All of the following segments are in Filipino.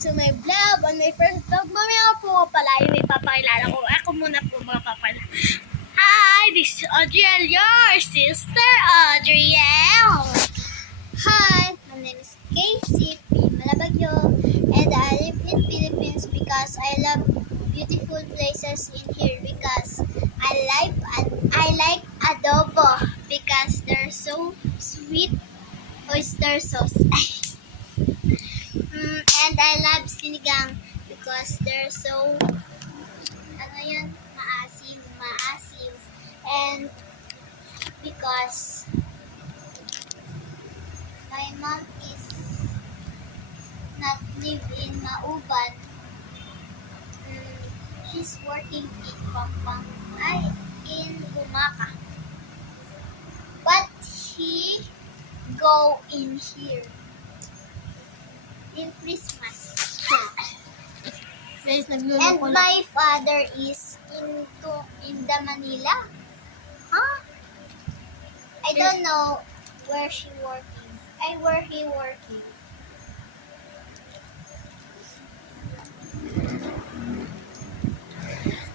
to my vlog. On my first vlog, mamaya po pala yung ipapakilala ko. Ako muna po mga papala. Hi, this is Adriel, your sister Adriel. Hi, my name is Casey P. Malabagyo, and I live in Philippines because I love beautiful places in here because I like adobo because they're so sweet oyster sauce. And I love sinigang because they're so maasim. And because my mom is not live in Mauban, she's working in Gumaca. But he go in here in Christmas. And my father is in the Manila. Huh? I don't know where she working. Where he working.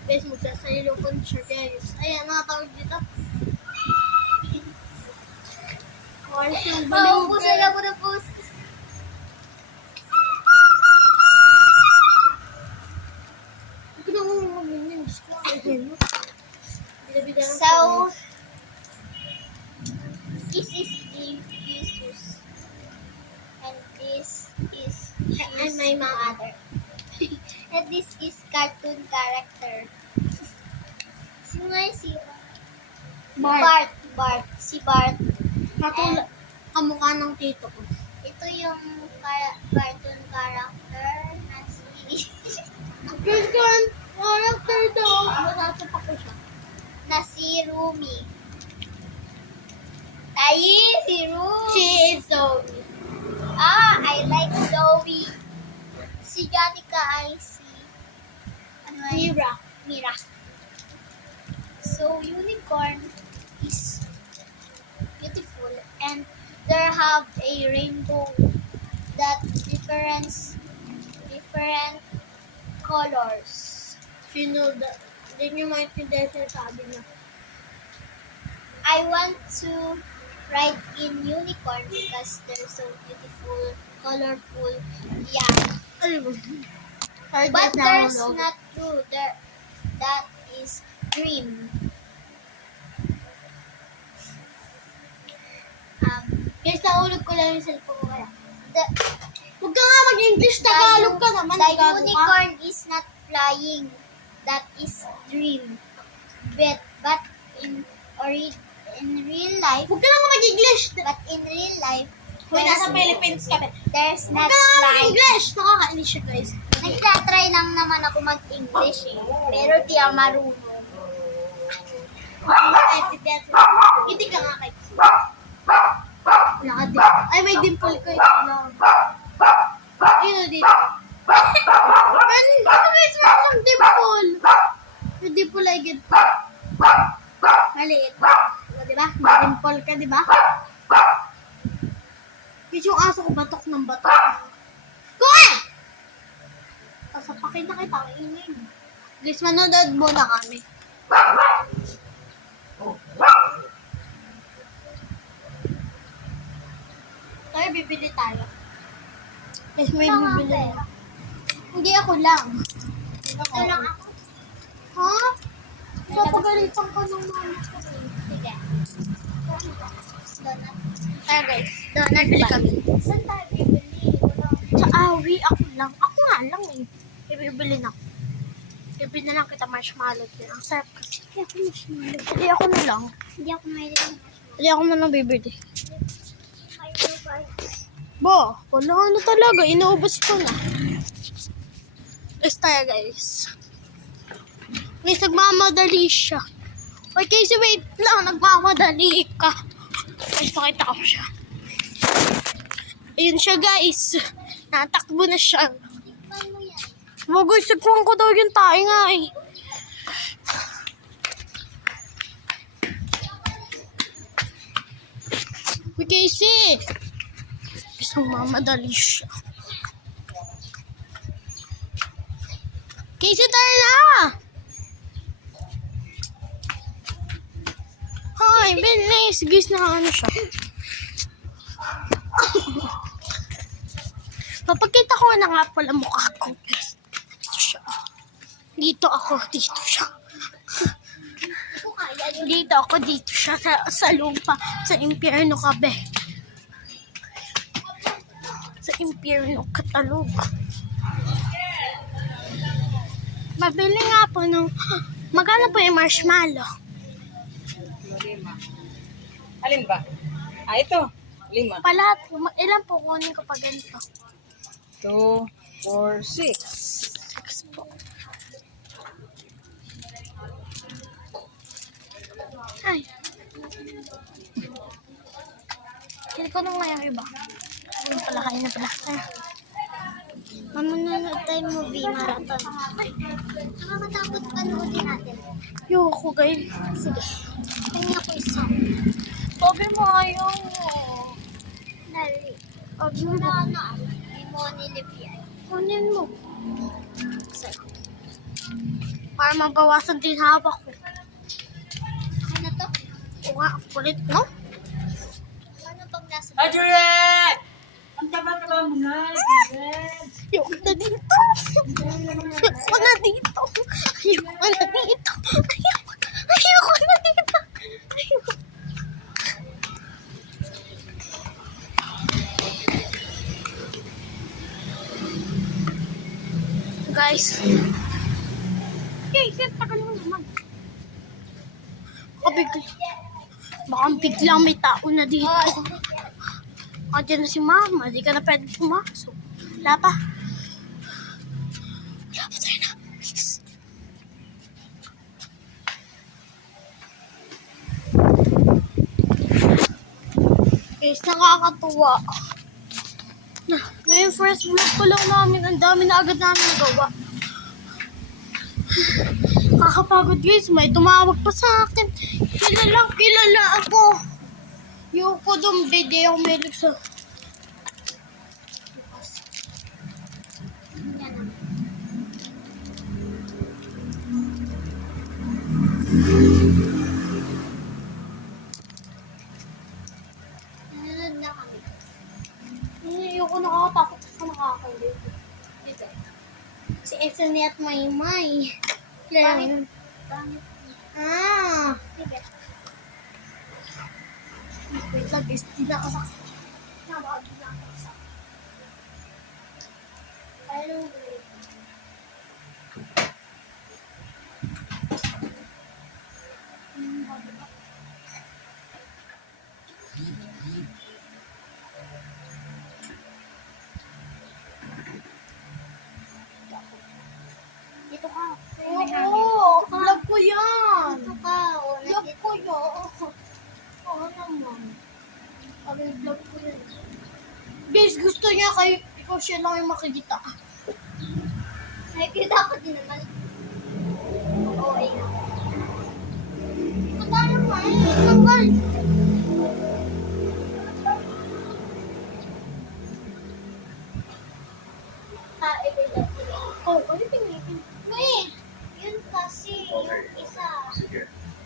Guys, magsasalilo ko siya, guys. Ayan, nakatawag dito. Pusan ako na po. So, this is Jesus, and this is my mother, and this is cartoon character. Sino nga si Bart? Si Bart. Kamukha ng tito ko. Ito yung cartoon character na si character daw. Masasapa ko siya. Na si Rumi. Si Rumi. She is Zoe. I like Zoe. Si Janica ay si Mira. So, unicorn is beautiful and there have a rainbow that different colors. You know that. Hindi nyo maintindihan siya sabi niya. I want to ride in unicorn because they're so beautiful, colorful. Yeah. But there's not true. That is dream. Guys, naulog ko lang yung cellphone ko kaya. Huwag ka nga mag-English, Tagalog ka naman. The unicorn is not flying. That is dream. But in real life, huwag ka lang mag-English. But in real life, kung nasa Philippines kami, there's not flying. English! Nakakainis siya, guys. Nagtatry lang naman ako mag-English eh. Pero di ako marunong. Hindi ka nga kahit siya. Wala ka din. Ay, may dimple ko ito lang. Ayun dito. Ano guys, walang dimple. Yung dimple ay ganito. Maliit. O, diba? May dimple ka, diba? Kasi yung aso ko batok ng batok. Kuha! Pasapakin na kita. Ingay mo. Guys, manonood muna kami. Tayo, bibili tayo. Guys, may bibili. Hindi ako lang. Ito lang ako. Ha? Napagalitan ka ng mama ko. Sige. Donut. Tayo guys. Donut bili kami. Saan tayo bibili? Sa Awi. Ako lang. Ako nga lang eh. Bibili na ako. Bibili na lang kita marshmallow. Ang sarap kasi. Hindi ako marshmallow. Hindi ako na lang. Hindi ako mahilig ng marshmallow. Hindi ako na lang bibili. Ba, wala na talaga. Inuubos ko na. Let's tayo guys. Guys, nagmamadali siya. Wait, Casey, wait lang. Nagmamadali ka. Guys, pakita ko siya. Ayun siya guys. Natakbo na siya. Wag guys, sagpuan ko daw yung tayo nga eh. Wait, Casey. Guys, nagmamadali siya. Casey, tayo na! Hoy, bilis! Guys, na ano siya. Papagkita ko na nga pala mukha ko. Dito siya. Dito ako. Dito siya. Dito ako. Dito siya. Sa lupa. Sa impyerno kabe. Sa impyerno katalog. Mabili nga po nung... Magkano po yung marshmallow? 5. Alin ba? Ito. 5. Palat. Ilan po kunin ko pag ganito? 2, 4, 6. 6 po. Ay. Hindi ko nung nga yung iba. Ayun pala, kain na pala. Ay. Mamunanood tayo movie marathon. Nakakatakot panoodin natin. Yoko, guys. Sige. Kanya ko isa. Sabi mo ayaw mo. Dali. Sabi Wala mo. na. Hindi mo nilipiyay. Kunin mo. Isa. Para mabawasan din hawak ko. Ako na to. O nga, kulit, no? Ano pag nasa... Juliet! Ang taba-taba mo na, Juliet! Ayoko na dito. Ayoko na dito. Ayoko na dito. Ayoko na dito. Ayoko. Guys. Okay, sir, tagal mo naman. Baka biglang may tao na dito. Diyan na si mama. Di ka na pwede pumasok. Wala pa. Wala pa tayo na. Please. Guys, nakakatuwa. Ngayon first vlog ko lang namin. Ang dami na agad namin nagawa. Kakapagod guys. May tumawag pa sa akin. Kilala ako. Yung ko doon video yung melik sa... Nanonood na kami. Yung ko nakakatakot sa nakakalit. Dito. Si Esene at Maymay. Kilala mo yun? Bakit? Ah! Sige. Wait lang guys, di na kasak. Nawag na kasak. Anong grade? Dito ka. Oo! Vlog ko yan! Dito ka. O, Vlog nandito. ko yan! Oo naman. Sabi vlog ko yan. Guys, gusto niya kayo, ikaw siya lang yung makikita. Nakikita ko din naman. Oo, ayun. Matalo pa eh! Tanggal! Ibigay. Oh, ano tingin? Wait! Yun kasi, yung isa. Sige.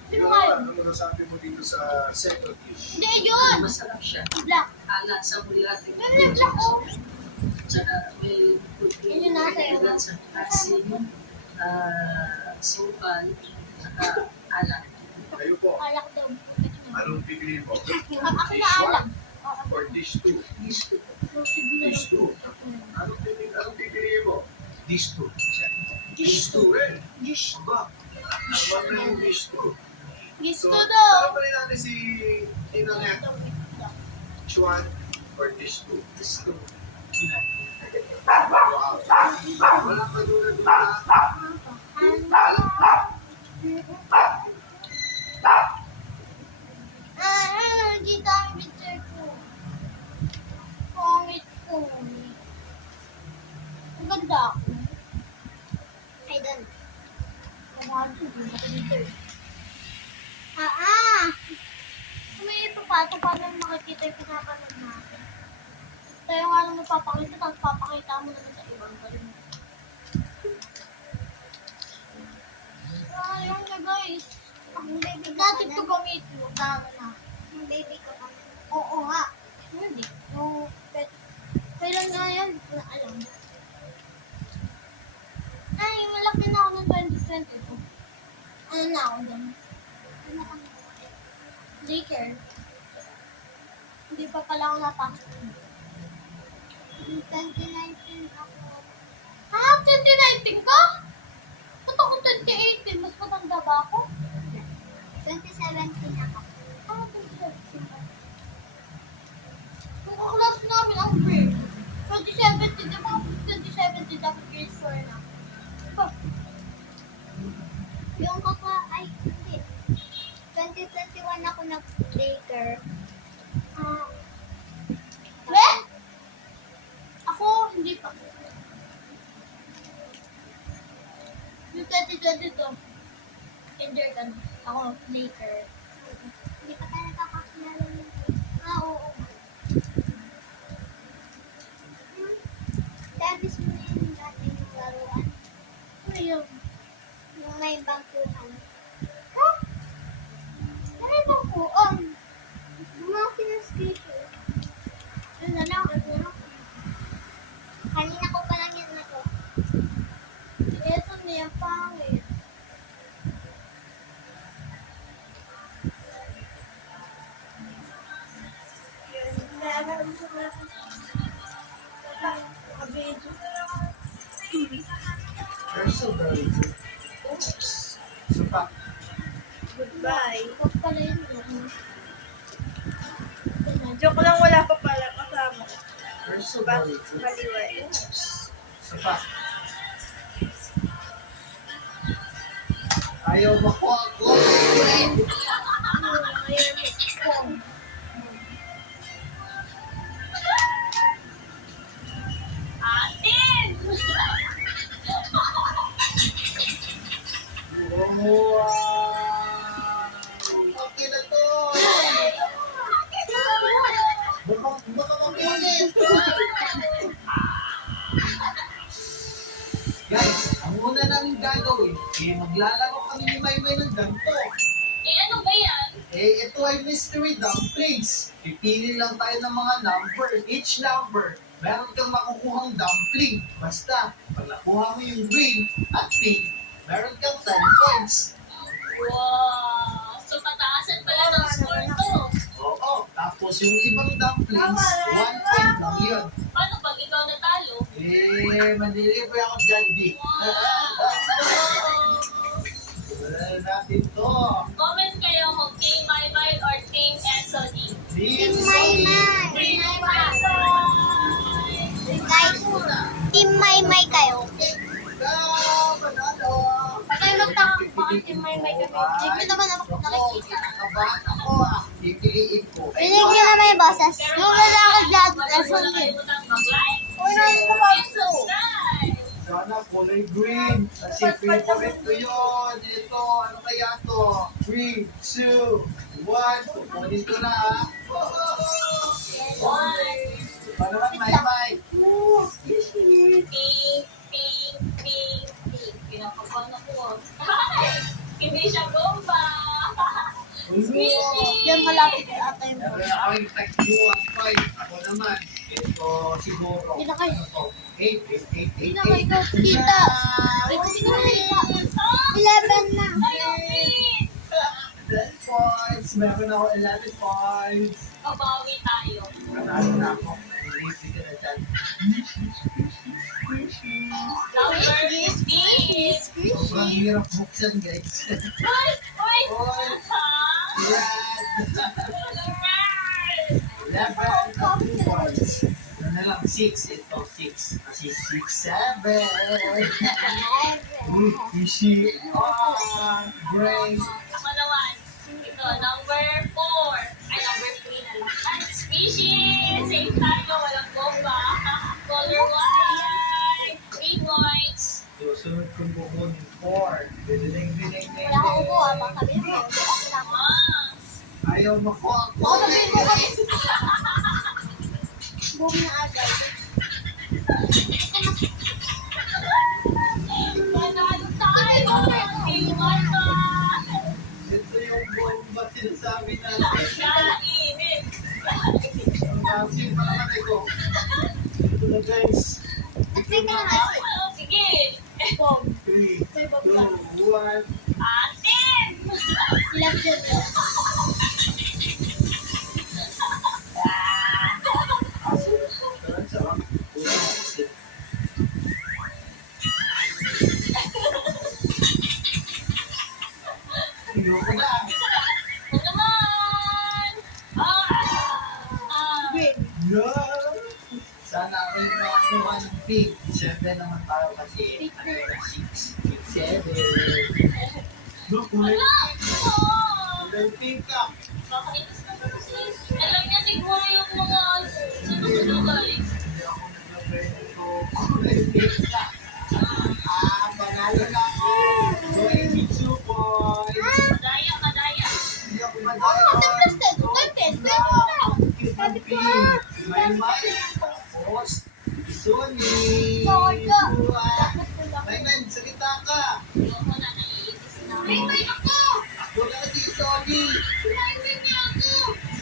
Sino nga yun? Ano masasabi mo dito sa second dish? Hindi, yun! Masarap siya. Black. Ala sa bulate. May black oh! Tsaka may Yun yung nasa iyo. sa asin, sukal, tsaka ala. Kayo po, Alak daw. anong pipiliin mo? Ako na alak. Or dish 2? Gusto ko. Dish 2. Anong pipiliin mo? Dish 2. Dish 2 eh. Dish. Aba, wag na yung dish 2. Gusto So, daw. alam pa rin natin si Inanet. Chuan or dish 2? Gusto ko. Wow. Wala pa doon na Dito ang picture ko. Pangit ko. Ang ganda ako. Ay, doon. Mahal ko din ako dito eh. Kung may ipapato, paano makikita yung pinapanood natin? Tayo nga lang magpapakita, tapos papakita mo naman sa ibang galing. Ano na ako doon? Daycare. Hindi pa pala ako napasok. 2019 ako. Ha? 2019 ka? Ba't ako 2018? Mas matanda ba ako? 2017 ako. Ah, 2017 ka. Kung kaklase namin ang grade. 2017, di ba? 2017 dapat grade 4 na. Diba? Yung ay, hindi. 2021 ako nag-daycare. Eh? Ako, hindi pa. Yung 2022, kindergarten. Ako, daycare. Hindi pa tayo nakakakilala yun. Oo. Service mo na yung dati yung laruan. Ano yun? Yung may bangkuhan. Ha? Ano yung bangkuan? Yung mga sinascripture. Yun na lang, ano lang. Kanina ko pa lang yan na to. Ito niya, pangit. You're so very good. So, Goodbye. Huwag pala yun. Joke lang, wala pa pala kasama. you're so Bak, very good. maliway. So, ayaw mo ko ako. Atin! Wow! Okay na to! Baka makulit! Guys, ang una namin gagawin, maglalaro kami ni Maymay ng ganito. Ano ba yan? Ito ay mystery dumplings. Pipili lang tayo ng mga number. Each number, meron kang makukuhang dumpling. Basta, pag nakuha mo yung green at pink, meron kang 10 points. Wow! So, pataasan pala ng score to. Oo, tapos yung ibang dumplings, 1 point lang yun. Paano pag ikaw natalo? Mandilibre ako dyan, D. Wala na natin to. Comment kayo kung Team Maymay or Team SOD. Team Maymay. Team Maymay! Guys, Team Maymay kayo. Panalo! Patay lang takang baka Team Maymay kami. Hindi naman ako nakikita. Nakabahan ako ah. Pipiliin ko. Rinig nyo naman yung boses. Yung wala ako dyan, SOD. mag-like, and subscribe. Sana kulay green. Kasi favorite ko yun. Ito, ano kaya to? 3, 2, 1. Kukunin ko na ah. One. Paano naman, Maymay? Ping, ping, ping, ping. Pinakapan ako. Ay! Hindi siya bomba. Squishy! Diyan malapit sa atay mo. Meron ako yung tag 2 at 5. Ako naman. Ito siguro. Hindi na kayo. Ito, 8, 8, 8, 8, Hindi na kayo ikaw, kita. Hindi na kayo kita. 11 na. Ayun, 10 points. Meron ako 11 points. Babawi tayo. Nanalo na ako. Hindi ka na dyan. Number 15. Sobrang hirap buksan, guys. Ay! Ay! Oy! Ha? Yan! Alright! 11 na 2 points. Ano na lang, 6. Ito, 6. Kasi 6, 7. Fishy. Brain. Ako naman. Ito, number 4. Ay, number 3 na lang. Ay, species! Same tayo, walang bomba. Color white. 3 points. Susunod kong kukunin 4. Biling. Wala akong upo ah. Baka sabihin mo. Ah. Ayaw mo ko ako. Boom na agad. Panalo tayo! Iwata! Ito yung bomba sinasabi natin. Kainit! Ang masin pa naman ito. Ito na guys. Ito na nga. Sige! 3, 2, 1. Atin! Love you. Ayoko na. Ito naman! Yeah. Sana ako yung makakuha ng pink. 7 naman tayo kasi. 6, 7. Look, kulay pink ka. Kakainis na kasi. Alam niya siguro yung mga susunod guys. Hindi ako naglabrento. Kulay pink ka. Panalo na ako. Joy Mitsu Boy. Madaya, madaya. Hindi ako madaya. Ang cute ng pink. May. Tapos, Sony. May, salita ka. Ayoko na, naiinis na. May ako! Ako na si Sony.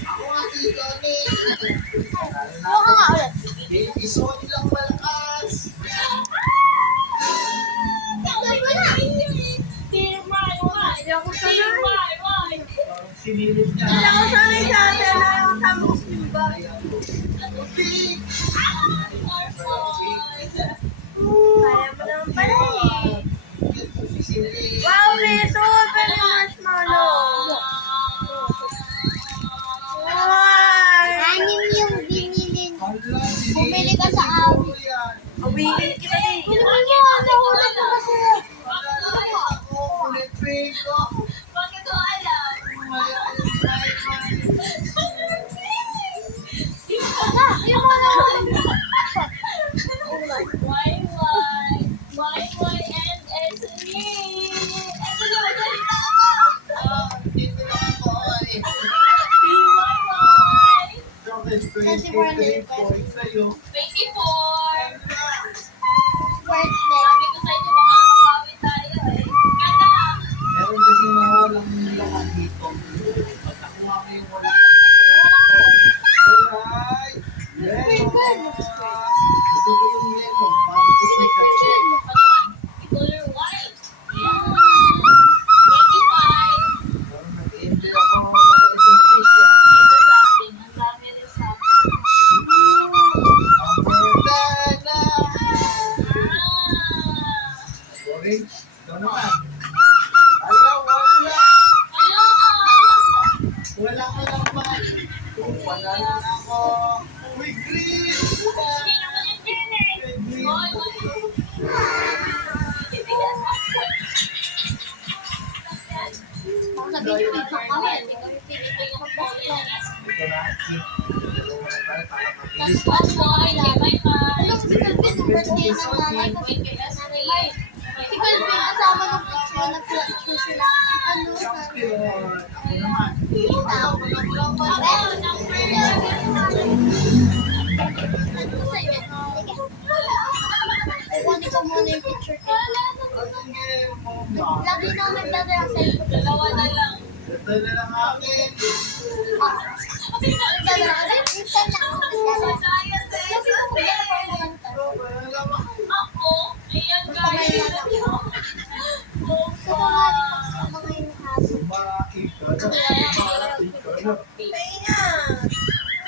Ako nga si Sony. Panalo na Ako nga ako. ulit. Baby Sony lang malakas. Hindi ako sanay. Sinilip niya. Hindi ako sanay sa atin na yung sa Muslim ba? Ayan. Pink. Kaya mo naman pala eh. Sinilip. Wow, Reso! Pero marshmallow! Wow! Anim yung binili. Hala, Bumili ka sa amin. yan. Awigin kita eh. Kunin mo yan. Nakulit ko kasi. Ako, kulit pink ko. Bakit ko alam? Ayun mo na. Why, and Anthony. Anthony, magsalita ako. Dito lang ako eh. Why? 24 points sa'yo. 24. Birthday. Sabi ko sa inyo, makakabawi tayo eh. Ganda. Meron kasi mga walang laman dito. Pag nakuha mo yung walang alright. Lemon. Gusto ko yung lemon. Parang si Pikachu. Color white. Yeah. 25. Parang nag-enjoy ako mga isang fish yan. Ito sa akin. Ang dami rin sa akin. Amordana. Ah. Orange. Ito naman. Ala, wala. Hello. Wala ka laman. Wala na ako. Uy, green. Hindi naman yung din eh. Green. Boy, Ako sa video ko kami. Ikaw yung pinipili ko best friend. Ito na. Dalawa na tayo para mabilis. Tapos ako Bye, kailan. bye. Alam ko si Calvin, ang birthday ng nanay ko. Si Calvin, kasama ng picture na picture sila. Ano? Champion. Ako naman. Kukunin ko muna yung picture ko. Anong game mo? Lagi na nagdadala sa iyo. Dalawa na lang. Ito na lang akin. Nagdadala ka rin. Minsan lang ako nagdadala. Madaya sa Kasi ako nagdadala ko lang to. Wala naman. ako. Ayan Basta may guys. lang ako. Gusto ko nga rin magsama ngayong hapon. Bumaki ka na. Bumaki ka na. Pahinga!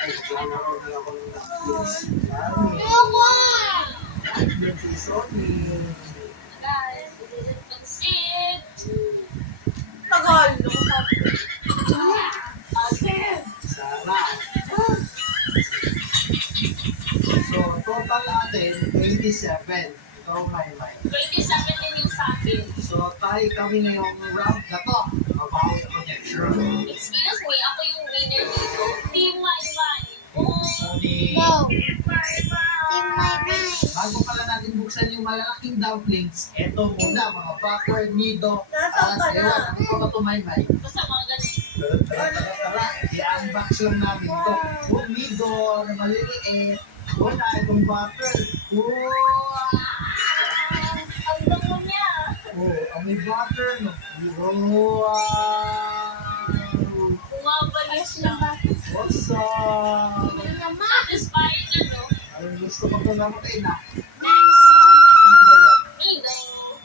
Ay, wala ko na ako ng Netflix. Sorry. Ayoko! Netflix is Sony. Guys, pansit. Tagal! Lumasabi. Asin. Sarap. So, total natin, 27. Ito, may. 27 din yung sa akin. So, tayo kami ngayong round na to. Mabawi ako niya. Sure. Excuse me, ako yung winner dito. Team Maymay. Oh, Sony. Go! bye. Team Maymay. Bago pala natin buksan yung malalaking dumplings, eto muna, mga backward, nido, Nasaan ka na? ewan, ano pa ba ito, Maymay? Basta mga ganun. Tara, i-unbox lang namin ito. Oh, nido, na maliliit. Wala, itong butter. Wow! Ang bango niya. Oh, ang may butter, no? Wow! Bumabalis siya. What's up? Satisfying na, no? Anong gusto ko ito namatay na? Next. Ano ba yan? Nido.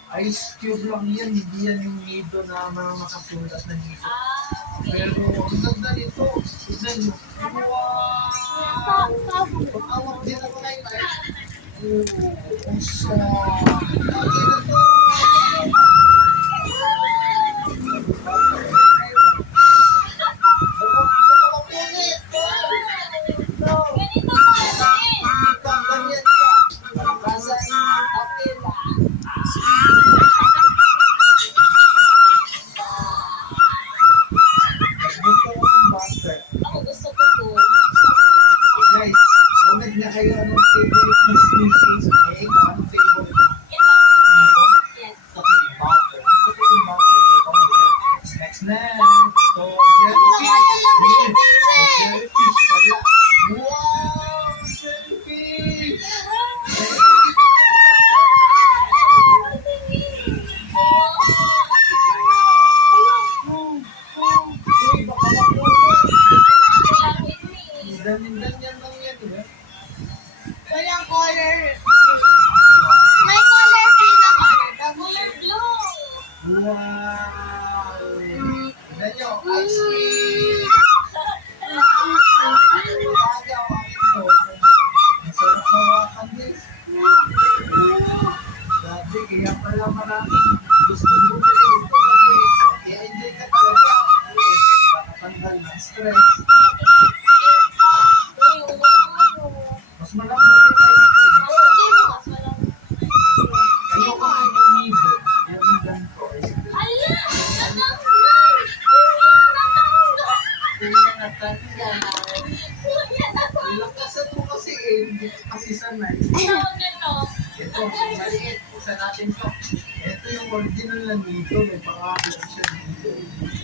Ay, ice cube lang yan, hindi yan yung nido na mga makasulat na nido. Ah, Pero ang ganda nito, tignan nyo. Wow! Pag-awak din ako na yun. Ang sarap. Okay na to. Mapunit. ganito kasi. Ganyan ka. Kasa yung apil. Gusto ko ng butter. Ako gusto ko to. Hey guys, unad na kayo anong favorite na species? Eh, ikaw, anong favorite? Ito. Ito? Yes. Gusto ko yung butter. Gusto ko yung butter. Ito mo siya. Next. So, jellyfish. Jellyfish pala. Wow! Jellyfish! Uy, baka mapunit. Ganyan lang yan, di ba? Walang color. May color green ako. Color blue. Wow! Tignan nyo, ice cream! Tagaw ang ito. Ang sarap hawakan din. Grabe, kaya pala maraming gusto mo ito kasi i-enjoy ka talaga. Nakatanggal ng stress. Mas malambot yung ice cream. Ayoko nga yung nido. Yung ganito. Kuya natanggal. Lakasan mo kasi eh. Hindi ka kasi sanay. Ito, maliit. Buksan natin to. Ito yung original na nido. May pangalan siya dito.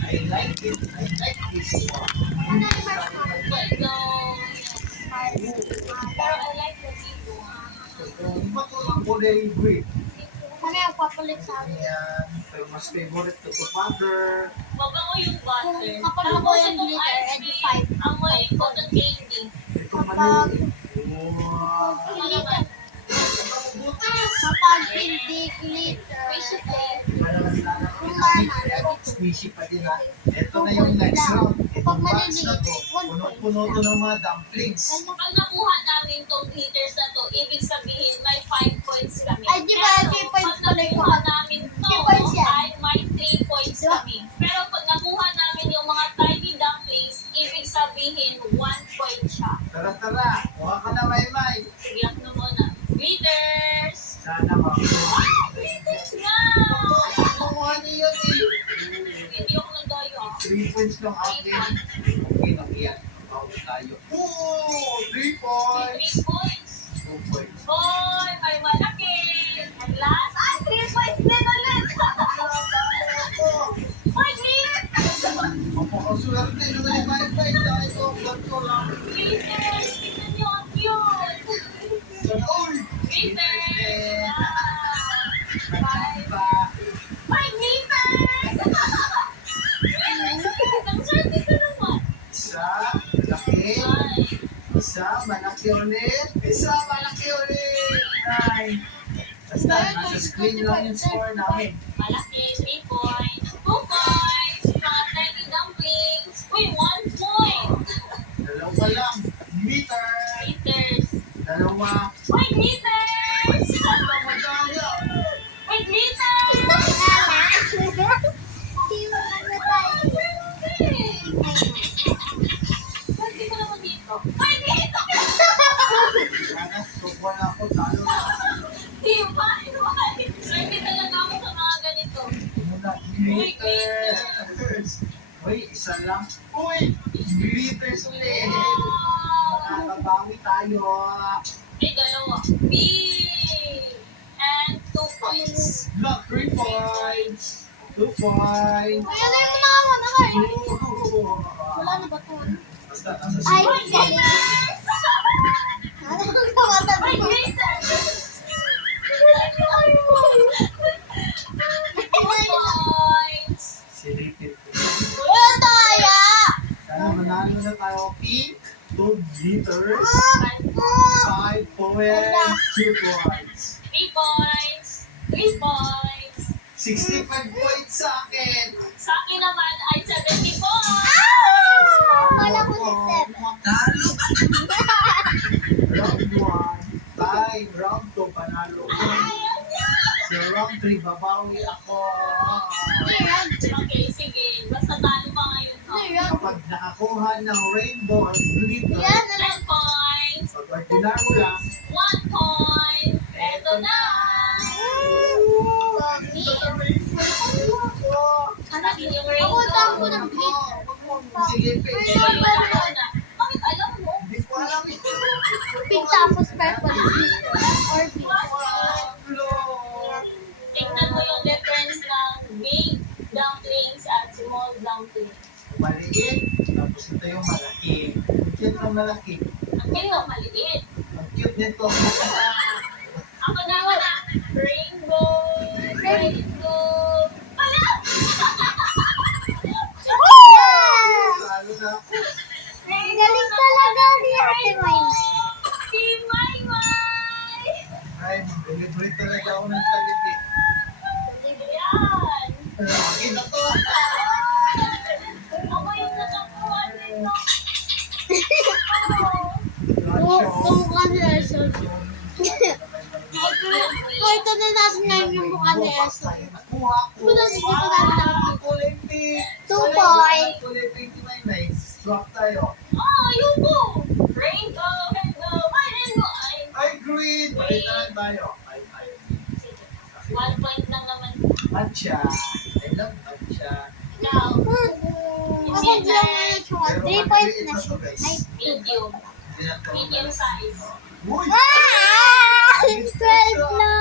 I like it. I like this one. Hindi sa akin. Kung ba't walang kulay green? Ano yung papalit sa akin? Ayan. Pero mas favorite ko to butter. Mabango yung butter. Kapag Tapos ako yung itong glitter, ice edi cream, 5. amoy cotton candy. Ito maliit. Wow. Ano naman? Kapag hindi glitter, Squishy pa din ha. Ito na yung next round. Itong box na to, puno-puno to ng mga dumplings. Pag nakuha namin tong glitters na to, ibig sabihin may 5 points kami. Ay, di ba, Pero 3 points pag pala yung nakuha namin to, 3 points yan. ay may 3 points kami. Pero pag nakuha namin yung mga tiny dumplings, ibig sabihin 1 point siya. Tara, tara. Kuha ka na, Maymay. Sige, ako na muna. Glitters! Sana makuha. Glitters nga! Kuha niyo yun eh. Hindi ako nagdayo ah. 3 points lang akin. Okay na yan. Bawal tayo. Oo! 3 points. 3 points. 2 points. Boy, may malaki! At last, ay, 3 points din ulit! Ay, glitters! Mapakaswerte nyo na yung Maymay. Dahil ko, ganito lang. Glitters! Tignan niyo, ang cute! Uy! Glitters! Nagsabi pa. Ay, glitters! Ang swerte ko naman! Isa, malaki. Ay, Isa, malaki ulit. Isa, malaki ulit. Nine. Basta, nasa screen lang yung score namin. malaki, 3 points. 2 points! Mga tiny dumplings! Uy, 1 point! Dalawa lang. Meter. Glitters! Dalawa. Uy, glitters! Dalawa madaya. Uy, glitters! Swerte ko naman dito. Uy, glitters! Sana, subuan ako. Talo na. Diba? Swerte talaga ako sa mga ganito. Muna, glitters. Uy, isa lang. Uy, glitters ulit. Nakakabawi tayo. May dalawa. B and 2 points. Look, 3 points. 2 points. Kuya, na yung nakawa na kayo. Wala na ba ito? Basta, nasa Ay, screen. galing. Ano ang tawag Ay, mo? glitters! 2 points. Silipit. Wala tayo. Sana manalo na tayo. Pink, 2 glitters, 5 points, 2 points. 3 points. 3 points. 65 points sa akin. Sa akin naman ay 70 points. Wala ko sa 7. Talo. Round 1, tie. Round 2, panalo ko. Sa round 3, babawi ako. Okay, sige. Basta talo ka ngayon, no? Kapag nakakuha ng rainbow or glitter, Yan, 10 points. pag ordinary lang, 1 point. Eto na. Sa akin yung Ako, rainbow. tampo ng glitter. sige, Pero pink. yung alam na. Bakit alam mo? Hindi ko alam eh. Pink tapos purple glitter. Or pink. Pablo. Tingnan mo yung difference ng big dumplings at small dumplings. Maliit, tapos ito yung malaki. Ang cute ng malaki. Ang ito maliit. Ang cute nito. Ako naman ang rainbow. Rainbow. Wala! Lalo na ako. Galing talaga ni Ate Maymay. Si Maymay! Ay, delivery talaga ako ng taliti. Ayan! Akin na to. Ako yung nakakuha nito. Kumukha ni Elson. Ito na natin ngayon yung mukha ni Elson. Nakuha ko. Kulay pink. 2 points. Kulay pink na yun. Swap tayo. Oh, ayoko! Rainbow, rainbow, my rainbow! Ay, green. Balik na lang tayo. Ay. 1 point lang naman. Matcha. I love matcha. Ikaw, Ako lang na siya. 3 points na siya. Ay, medium. Medium size. Uy! 12 na.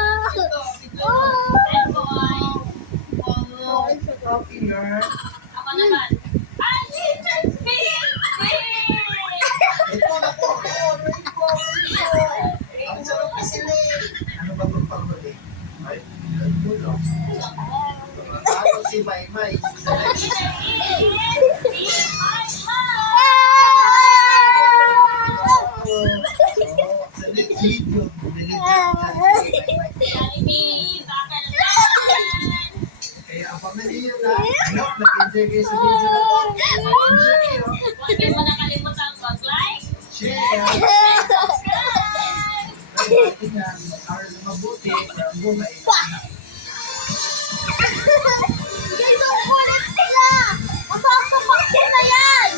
Oh. 10 points. Coffee here. Ako naman. Ah, Jesus! Ito na po. Rainbow. Ang sarap kasi ano ba itong panghuli? Ay, gulo. Ano si Maymay? Sa next sa next video, kaya abang na niyo na. I hope nag-enjoy kayo sa video na to. Nag-enjoy kayo. Huwag niyo mo nakalimutan mag-like, Share. subscribe! Ay, natin na mabuti ang buhay. Guys, ang kulit nila. Masasapak ko na yan.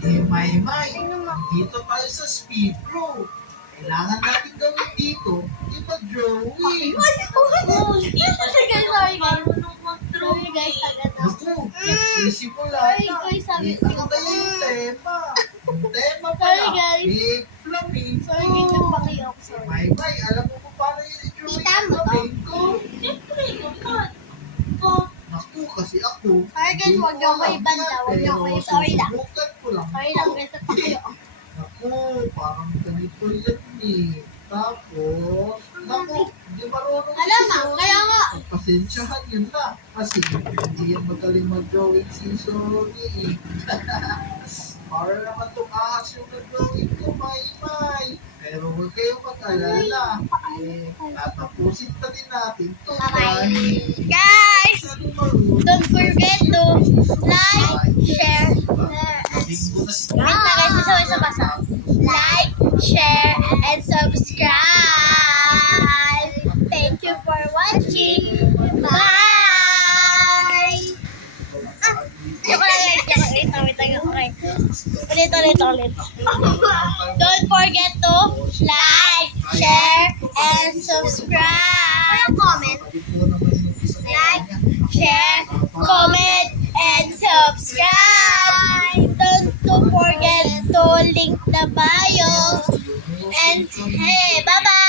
Eh, Maymay, dito tayo sa Speed Pro. Kailangan natin gawin dito, ipa-drawing. Sorry guys, agad na. Naku, sisimula Sorry na. guys, sabi Eh, ano tayo yung tema? Yung tema Sorry, pala, guys. eh, flamingo. Sorry guys, nagpakiyo ako. Sorry. Maymay, alam mo kung paano yung i-drawing Kita ng mo to? flamingo? Siyempre, naman. Naku, kasi ako. Sorry guys, hindi huwag ko niyo ako alam ibanda, yan, huwag niyo ako pero sorry lang. susubukan ko lang. Sorry lang guys, nagpakiyo ako. Naku, parang ganito yan eh. Tapos, naku, hindi marunong Alam mo, kaya nga. pasensyahan yun na. Kasi hindi yan magaling mag-drawing si Sony. Para naman itong ahas yung nag-drawing ko, Maymay. Pero huwag kayong mag-alala. Eh, tatapusin pa din natin ito. Bye-bye. Guys, don't forget to like, share, wait na guys, isa basa. Like, share, and subscribe. Thank you for watching. Bye! Joke lang guys, okay. Ulit. Don't forget to like, share, and subscribe. Comment. Like, share, comment, and subscribe. Don't forget to link the bio. And hey, bye-bye!